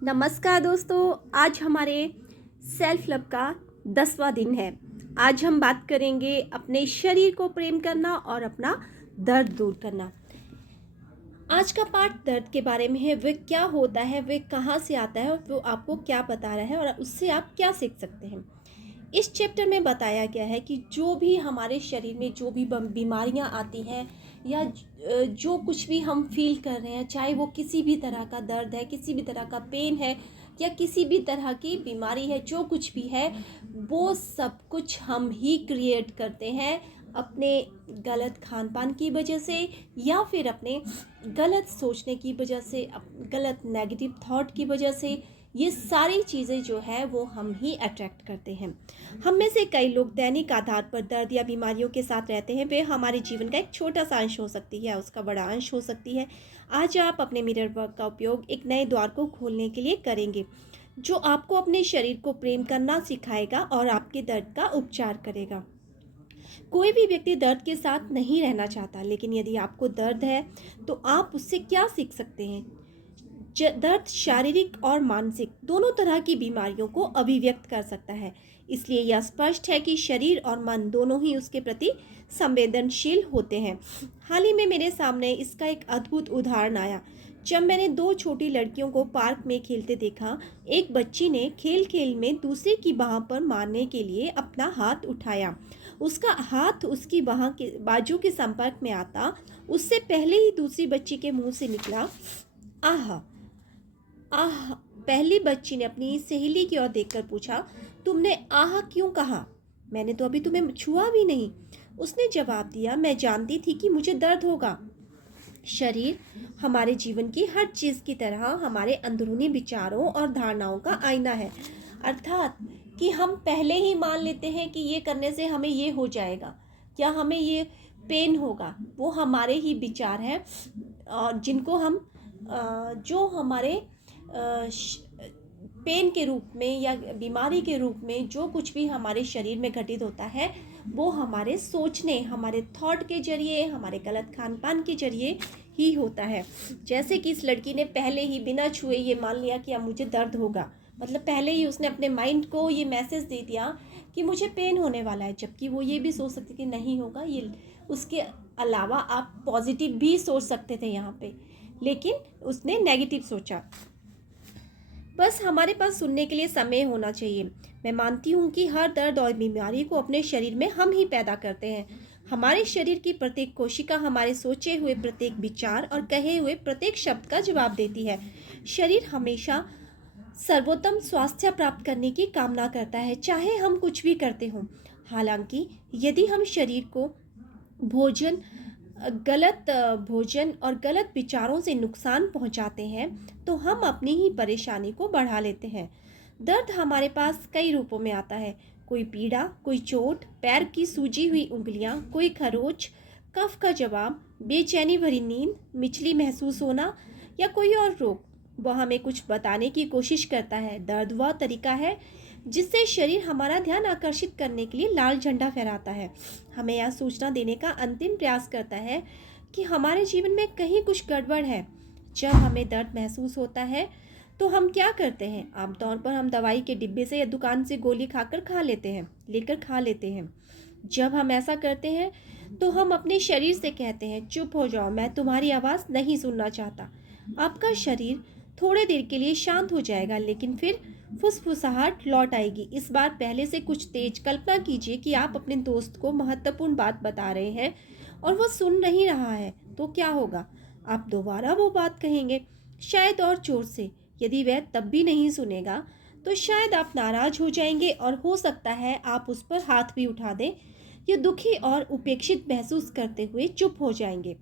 नमस्कार दोस्तों, आज हमारे सेल्फ लव का 10वां दिन है। आज हम बात करेंगे अपने शरीर को प्रेम करना और अपना दर्द दूर करना। आज का पार्ट दर्द के बारे में है। वह क्या होता है, वह कहाँ से आता है और वो आपको क्या बता रहा है और उससे आप क्या सीख सकते हैं। इस चैप्टर में बताया गया है कि जो भी हमारे शरीर में जो भी बीमारियां आती हैं या जो कुछ भी हम फील कर रहे हैं, चाहे वो किसी भी तरह का दर्द है, किसी भी तरह का पेन है या किसी भी तरह की बीमारी है, जो कुछ भी है वो सब कुछ हम ही क्रिएट करते हैं अपने गलत खान पान की वजह से या फिर अपने गलत सोचने की वजह से, गलत नेगेटिव थॉट की वजह से। ये सारी चीज़ें जो है वो हम ही अट्रैक्ट करते हैं। हम में से कई लोग दैनिक आधार पर दर्द या बीमारियों के साथ रहते हैं। वे हमारे जीवन का एक छोटा सा अंश हो सकती है, उसका बड़ा अंश हो सकती है। आज आप अपने मिरर वर्क का उपयोग एक नए द्वार को खोलने के लिए करेंगे, जो आपको अपने शरीर को प्रेम करना सिखाएगा और आपके दर्द का उपचार करेगा। कोई भी व्यक्ति दर्द के साथ नहीं रहना चाहता, लेकिन यदि आपको दर्द है तो आप उससे क्या सीख सकते हैं। दर्द शारीरिक और मानसिक दोनों तरह की बीमारियों को अभिव्यक्त कर सकता है। इसलिए यह स्पष्ट है कि शरीर और मन दोनों ही उसके प्रति संवेदनशील होते हैं। हाल ही में मेरे सामने इसका एक अद्भुत उदाहरण आया, जब मैंने दो छोटी लड़कियों को पार्क में खेलते देखा। एक बच्ची ने खेल खेल में दूसरे की बाह पर मारने के लिए अपना हाथ उठाया। उसका हाथ उसकी बाह के बाजू के संपर्क में आता उससे पहले ही दूसरी बच्ची के मुंह से निकला आह आह। पहली बच्ची ने अपनी सहेली की ओर देखकर पूछा, तुमने आह क्यों कहा? मैंने तो अभी तुम्हें छुआ भी नहीं। उसने जवाब दिया, मैं जानती थी कि मुझे दर्द होगा। शरीर हमारे जीवन की हर चीज की तरह हमारे अंदरूनी विचारों और धारणाओं का आईना है। अर्थात कि हम पहले ही मान लेते हैं कि ये करने से हमें ये हो जाएगा या हमें ये पेन होगा। वो हमारे ही विचार हैं और जिनको हम जो हमारे पेन के रूप में या बीमारी के रूप में जो कुछ भी हमारे शरीर में घटित होता है वो हमारे सोचने, हमारे थॉट के जरिए, हमारे गलत खान पान के जरिए ही होता है। जैसे कि इस लड़की ने पहले ही बिना छुए ये मान लिया कि अब मुझे दर्द होगा, मतलब पहले ही उसने अपने माइंड को ये मैसेज दे दिया कि मुझे पेन होने वाला है, जबकि वो ये भी सोच सकती कि नहीं होगा। ये उसके अलावा आप पॉजिटिव भी सोच सकते थे यहाँ पे, लेकिन उसने नेगेटिव सोचा। बस हमारे पास सुनने के लिए समय होना चाहिए। मैं मानती हूँ कि हर दर्द और बीमारी को अपने शरीर में हम ही पैदा करते हैं। हमारे शरीर की प्रत्येक कोशिका हमारे सोचे हुए प्रत्येक विचार और कहे हुए प्रत्येक शब्द का जवाब देती है। शरीर हमेशा सर्वोत्तम स्वास्थ्य प्राप्त करने की कामना करता है, चाहे हम कुछ भी करते हों। हालांकि यदि हम शरीर को गलत भोजन और गलत विचारों से नुकसान पहुंचाते हैं तो हम अपनी ही परेशानी को बढ़ा लेते हैं। दर्द हमारे पास कई रूपों में आता है। कोई पीड़ा, कोई चोट, पैर की सूजी हुई उंगलियां, कोई खरोच, कफ का जवाब, बेचैनी भरी नींद, मिचली महसूस होना या कोई और रोग। वह हमें कुछ बताने की कोशिश करता है। दर्द वह तरीका है जिससे शरीर हमारा ध्यान आकर्षित करने के लिए लाल झंडा फहराता है, हमें यह सूचना देने का अंतिम प्रयास करता है कि हमारे जीवन में कहीं कुछ गड़बड़ है। जब हमें दर्द महसूस होता है तो हम क्या करते हैं? आमतौर पर हम दवाई के डिब्बे से या दुकान से गोली लेकर खा लेते हैं। जब हम ऐसा करते हैं तो हम अपने शरीर से कहते हैं, चुप हो जाओ, मैं तुम्हारी आवाज़ नहीं सुनना चाहता। आपका शरीर थोड़े देर के लिए शांत हो जाएगा, लेकिन फिर फुसफुसाहट लौट आएगी। इस बार पहले से कुछ तेज। कल्पना कीजिए कि आप अपने दोस्त को महत्वपूर्ण बात बता रहे हैं और वह सुन नहीं रहा है, तो क्या होगा? आप दोबारा वो बात कहेंगे, शायद और जोर से। यदि वह तब भी नहीं सुनेगा तो शायद आप नाराज हो जाएंगे और हो सकता है आप उस पर हाथ भी उठा दें। ये दुखी और उपेक्षित महसूस करते हुए चुप हो जाएंगे।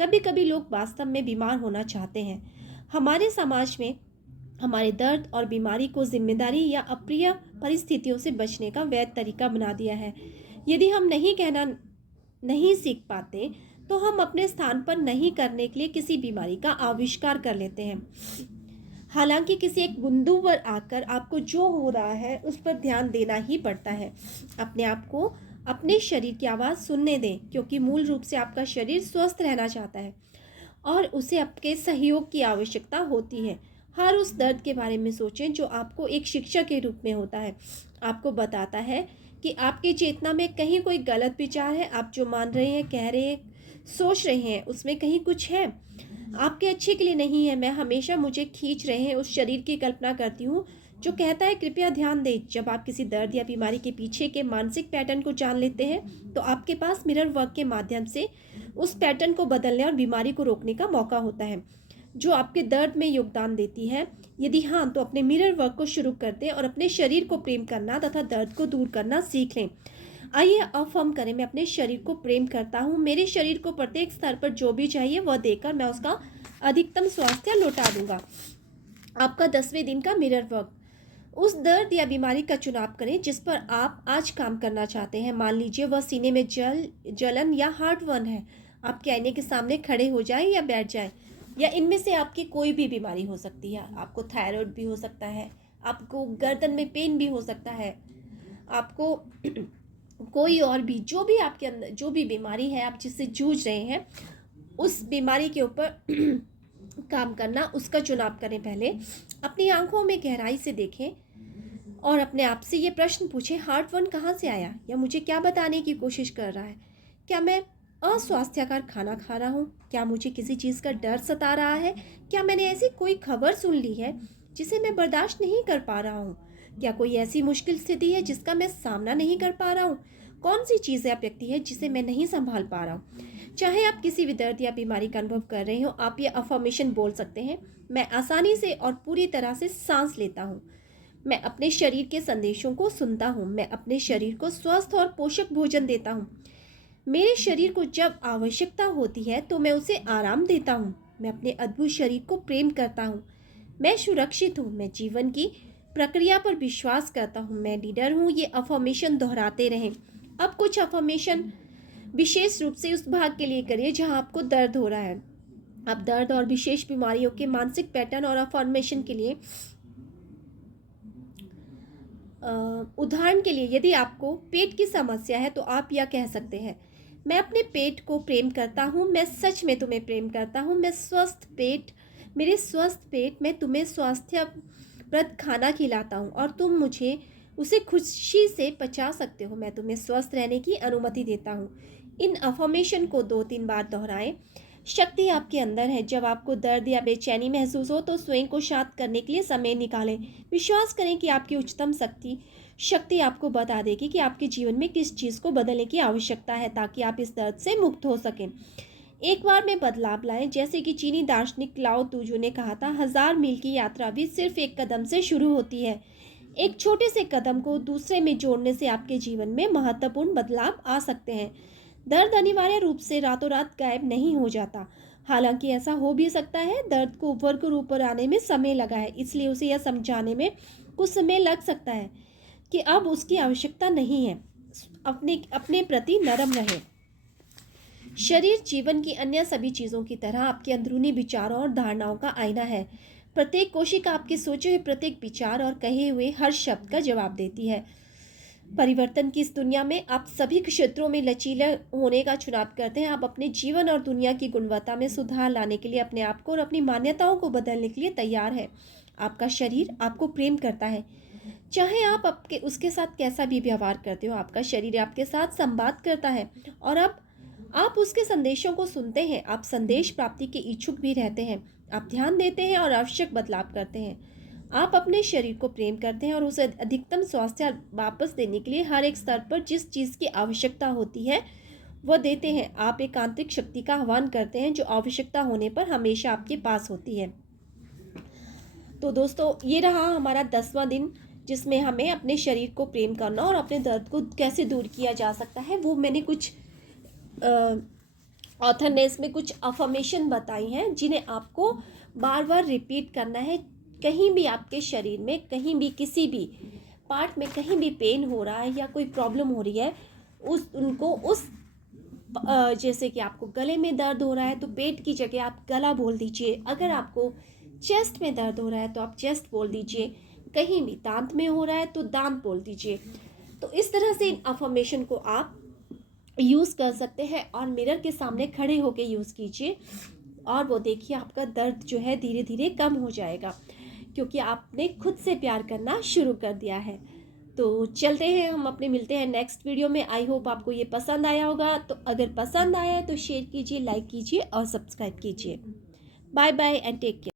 कभी कभी लोग वास्तव में बीमार होना चाहते हैं। हमारे समाज में हमारे दर्द और बीमारी को जिम्मेदारी या अप्रिय परिस्थितियों से बचने का वैध तरीका बना दिया है। यदि हम नहीं कहना नहीं सीख पाते तो हम अपने स्थान पर नहीं करने के लिए किसी बीमारी का आविष्कार कर लेते हैं। हालांकि किसी एक बिंदु पर आकर आपको जो हो रहा है उस पर ध्यान देना ही पड़ता है। अपने आप को अपने शरीर की आवाज़ सुनने दें, क्योंकि मूल रूप से आपका शरीर स्वस्थ रहना चाहता है और उसे आपके सहयोग की आवश्यकता होती है। हर उस दर्द के बारे में सोचें जो आपको एक शिक्षा के रूप में होता है, आपको बताता है कि आपकी चेतना में कहीं कोई गलत विचार है, आप जो मान रहे हैं, कह रहे हैं, सोच रहे हैं, उसमें कहीं कुछ है, आपके अच्छे के लिए नहीं है। मैं हमेशा मुझे खींच रहे हैं उस शरीर की कल्पना करती हूँ जो कहता है कृपया ध्यान दें। जब आप किसी दर्द या बीमारी के पीछे के मानसिक पैटर्न को जान लेते हैं तो आपके पास मिरर वर्क के माध्यम से उस पैटर्न को बदलने और बीमारी को रोकने का मौका होता है जो आपके दर्द में योगदान देती है। यदि हाँ, तो अपने मिरर वर्क को शुरू कर दें और अपने शरीर को प्रेम करना तथा दर्द को दूर करना सीख लें। आइए अफर्म करें, मैं अपने शरीर को प्रेम करता हूँ। मेरे शरीर को प्रत्येक स्तर पर जो भी चाहिए वह देकर मैं उसका अधिकतम स्वास्थ्य लौटा दूंगा। आपका 10वें दिन का मिरर वर्क। उस दर्द या बीमारी का चुनाव करें जिस पर आप आज काम करना चाहते हैं। मान लीजिए वह सीने में जलन या हार्ट बर्न है। आपके आईने के सामने खड़े हो जाएं या बैठ जाएं, या इनमें से आपकी कोई भी बीमारी हो सकती है। आपको थायराइड भी हो सकता है, आपको गर्दन में पेन भी हो सकता है, आपको कोई और भी जो भी आपके अंदर जो भी बीमारी है आप जिससे जूझ रहे हैं, उस बीमारी के ऊपर काम करना, उसका चुनाव करें। पहले अपनी आंखों में गहराई से देखें और अपने आप से ये प्रश्न पूछें, हार्ट बर्न कहाँ से आया या मुझे क्या बताने की कोशिश कर रहा है? क्या मैं अस्वास्थ्यकर खाना खा रहा हूँ? क्या मुझे किसी चीज़ का डर सता रहा है? क्या मैंने ऐसी कोई खबर सुन ली है जिसे मैं बर्दाश्त नहीं कर पा रहा हूँ? क्या कोई ऐसी मुश्किल स्थिति है जिसका मैं सामना नहीं कर पा रहा हूँ? कौन सी चीज़ या व्यक्ति है जिसे मैं नहीं संभाल पा रहा हूँ? चाहे आप किसी भी दर्द या बीमारी का अनुभव कर रहे हो, आप ये अफर्मेशन बोल सकते हैं, मैं आसानी से और पूरी तरह से सांस लेता हूँ। मैं अपने शरीर के संदेशों को सुनता हूँ। मैं अपने शरीर को स्वस्थ और पोषक भोजन देता हूँ। मेरे शरीर को जब आवश्यकता होती है तो मैं उसे आराम देता हूँ। मैं अपने अद्भुत शरीर को प्रेम करता हूँ। मैं सुरक्षित हूँ। मैं जीवन की प्रक्रिया पर विश्वास करता हूँ। मैं लीडर हूँ। ये अफर्मेशन दोहराते रहें। अब कुछ अफर्मेशन विशेष रूप से उस भाग के लिए करिए जहाँ आपको दर्द हो रहा है। अब दर्द और विशेष बीमारियों के मानसिक पैटर्न और अफर्मेशन के लिए उदाहरण के लिए, यदि आपको पेट की समस्या है तो आप यह कह सकते हैं, मैं अपने पेट को प्रेम करता हूँ। मैं सच में तुम्हें प्रेम करता हूँ। मैं स्वस्थ पेट, मेरे स्वस्थ पेट में तुम्हें स्वास्थ्यप्रद खाना खिलाता हूँ और तुम मुझे उसे खुशी से पचा सकते हो। मैं तुम्हें स्वस्थ रहने की अनुमति देता हूँ। इन अफर्मेशन को 2-3 बार दोहराएं। शक्ति आपके अंदर है। जब आपको दर्द या बेचैनी महसूस हो तो स्वयं को शांत करने के लिए समय निकालें। विश्वास करें कि आपकी उच्चतम शक्ति आपको बता देगी कि आपके जीवन में किस चीज़ को बदलने की आवश्यकता है ताकि आप इस दर्द से मुक्त हो सकें। एक बार में बदलाव लाएं। जैसे कि चीनी दार्शनिक लाओ तुजो ने कहा था, 1000 मील की यात्रा भी सिर्फ एक कदम से शुरू होती है। एक छोटे से कदम को दूसरे में जोड़ने से आपके जीवन में महत्वपूर्ण बदलाव आ सकते हैं। दर्द अनिवार्य रूप से रातों रात गायब नहीं हो जाता। हालांकि ऐसा हो भी सकता है। दर्द को ऊपर ऊपर आने में समय लगा है, इसलिए उसे यह समझाने में कुछ समय लग सकता है कि अब उसकी आवश्यकता नहीं है। अपने प्रति नरम रहे। शरीर जीवन की अन्य सभी चीज़ों की तरह आपके अंदरूनी विचारों और धारणाओं का आईना है। प्रत्येक कोशिका आपके सोचे हुए प्रत्येक विचार और कहे हुए हर शब्द का जवाब देती है। परिवर्तन की इस दुनिया में आप सभी क्षेत्रों में लचीले होने का चुनाव करते हैं। आप अपने जीवन और दुनिया की गुणवत्ता में सुधार लाने के लिए अपने आप को और अपनी मान्यताओं को बदलने के लिए तैयार है। आपका शरीर आपको प्रेम करता है, चाहे आप उसके साथ कैसा भी व्यवहार करते हो। आपका शरीर आपके साथ संवाद करता है और अब आप उसके संदेशों को सुनते हैं। आप संदेश प्राप्ति के इच्छुक भी रहते हैं। आप ध्यान देते हैं और आवश्यक बदलाव करते हैं। आप अपने शरीर को प्रेम करते हैं और उसे अधिकतम स्वास्थ्य वापस देने के लिए हर एक स्तर पर जिस चीज़ की आवश्यकता होती है वह देते हैं। आप एक आंतरिक शक्ति का आह्वान करते हैं जो आवश्यकता होने पर हमेशा आपके पास होती है। तो दोस्तों, ये रहा हमारा 10वां दिन जिसमें हमें अपने शरीर को प्रेम करना और अपने दर्द को कैसे दूर किया जा सकता है वो मैंने कुछ ऑथर ने इसमें कुछ अफर्मेशन बताई हैं जिन्हें आपको बार बार रिपीट करना है। कहीं भी आपके शरीर में कहीं भी किसी भी पार्ट में कहीं भी पेन हो रहा है या कोई प्रॉब्लम हो रही है, जैसे कि आपको गले में दर्द हो रहा है तो पेट की जगह आप गला बोल दीजिए। अगर आपको चेस्ट में दर्द हो रहा है तो आप चेस्ट बोल दीजिए। कहीं भी दांत में हो रहा है तो दांत बोल दीजिए। तो इस तरह से इन अफर्मेशन को आप यूज़ कर सकते हैं और मिरर के सामने खड़े होकर यूज़ कीजिए और वो देखिए आपका दर्द जो है धीरे धीरे कम हो जाएगा। क्योंकि आपने खुद से प्यार करना शुरू कर दिया है। तो चलते हैं, हम अपने मिलते हैं नेक्स्ट वीडियो में। आई होप आपको ये पसंद आया होगा। तो अगर पसंद आया है तो शेयर कीजिए, लाइक कीजिए और सब्सक्राइब कीजिए। Bye bye and take care.